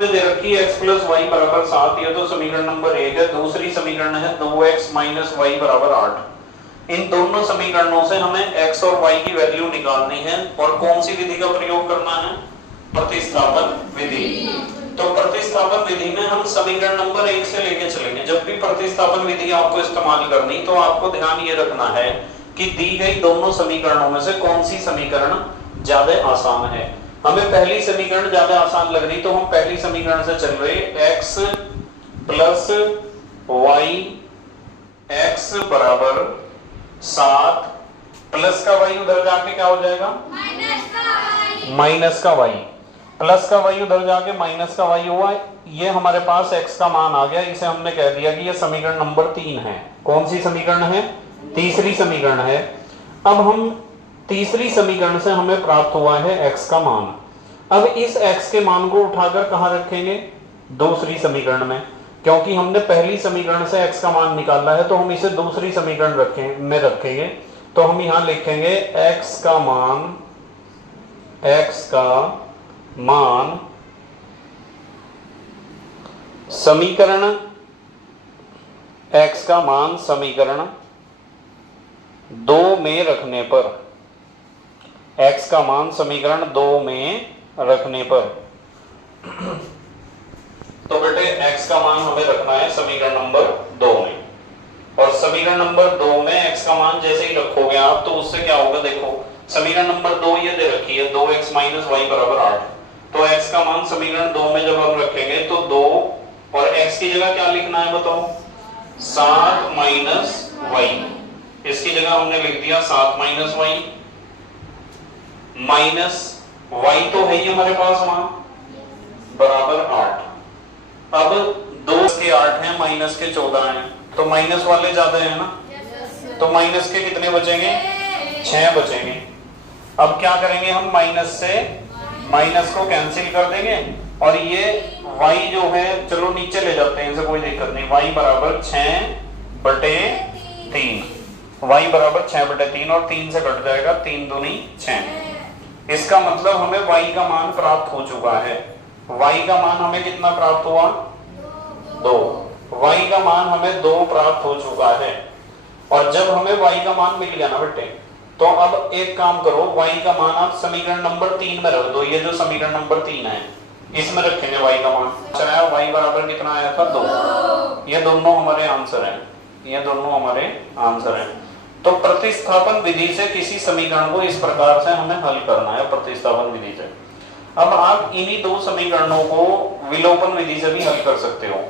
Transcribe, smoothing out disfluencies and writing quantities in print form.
दे रखी है x plus Y बराबर 7, ये तो समीकरण नंबर 1 है। दूसरी समीकरण है 2x माइनस वाई बराबर 8। इन दोनों समीकरणों से हमें x और y की वैल्यू निकालनी है और कौन सी विधि का प्रयोग करना है? प्रतिस्थापन विधि। तो प्रतिस्थापन विधि में हम समीकरण नंबर 1 से लेके चलेंगे। जब भी प्रतिस्थापन विधि आपको इस्तेमाल करनी तो आपको ध्यान ये रखना है कि दी गई दोनों समीकरणों में से कौन सी समीकरण ज्यादा आसान है। हमें पहली समीकरण ज्यादा आसान लग रही तो हम पहली समीकरण से चल रहे। x प्लस वाई x बराबर 7 प्लस का y उधर जाके क्या हो जाएगा? माइनस का y। प्लस का y उधर जाके माइनस का y हुआ। ये हमारे पास x का मान आ गया। इसे हमने कह दिया कि ये समीकरण नंबर 3 है। कौन सी समीकरण है? तीसरी समीकरण है। अब हम तीसरी समीकरण से हमें प्राप्त हुआ है x का मान। अब इस x के मान को उठाकर कहां रखेंगे? दूसरी समीकरण में। क्योंकि हमने पहली समीकरण से x का मान निकाला है तो हम इसे दूसरी समीकरण रखेंगे। तो हम यहां लिखेंगे x का मान समीकरण x का मान समीकरण 2 में रखने पर, x का मान समीकरण 2 में रखने पर, तो बेटे x का मान हमें रखना है समीकरण नंबर 2 में। और समीकरण नंबर 2 में x का मान जैसे ही रखोगे आप तो उससे क्या होगा? देखो समीकरण नंबर 2 ये दे रखी है 2x माइनस वाई बराबर 8। तो x का मान समीकरण 2 में जब हम रखेंगे तो 2 और x की जगह क्या लिखना है बताओ? 7 माइनस वाई। इसकी जगह हमने लिख दिया 7 माइनस वाई। माइनस वाई तो है ही हमारे पास वहां बराबर 8। अब 2 के 8 हैं, माइनस के 14 हैं, तो माइनस वाले ज्यादा है ना। तो माइनस के कितने बचेंगे? 6 बचेंगे। अब क्या करेंगे हम? माइनस से माइनस को कैंसिल कर देंगे और ये y जो है चलो नीचे ले जाते हैं, इसे कोई दिक्कत नहीं। y बराबर 6/3। y बराबर 6/3 और 3 से कट जाएगा, 3 दूनी 6। इसका मतलब हमें y का मान प्राप्त हो चुका है। y का मान हमें कितना प्राप्त हुआ? 2। y का मान हमें 2 प्राप्त हो चुका है। और जब हमें y का मान मिल गया ना बेटे, तो अब एक काम करो, y का मान आप समीकरण नंबर 3 में रख दो। ये जो समीकरण नंबर 3 है इसमें रखेंगे y का मान। चला y बराबर कितना आया था? 2। ये दोनों हमारे आंसर हैं। ये दोनों हमारे आंसर हैं। तो प्रतिस्थापन विधि से किसी समीकरण को इस प्रकार से हमें हल करना है, प्रतिस्थापन विधि से। अब आप इन्हीं 2 समीकरणों को विलोपन विधि से भी हल कर सकते हो।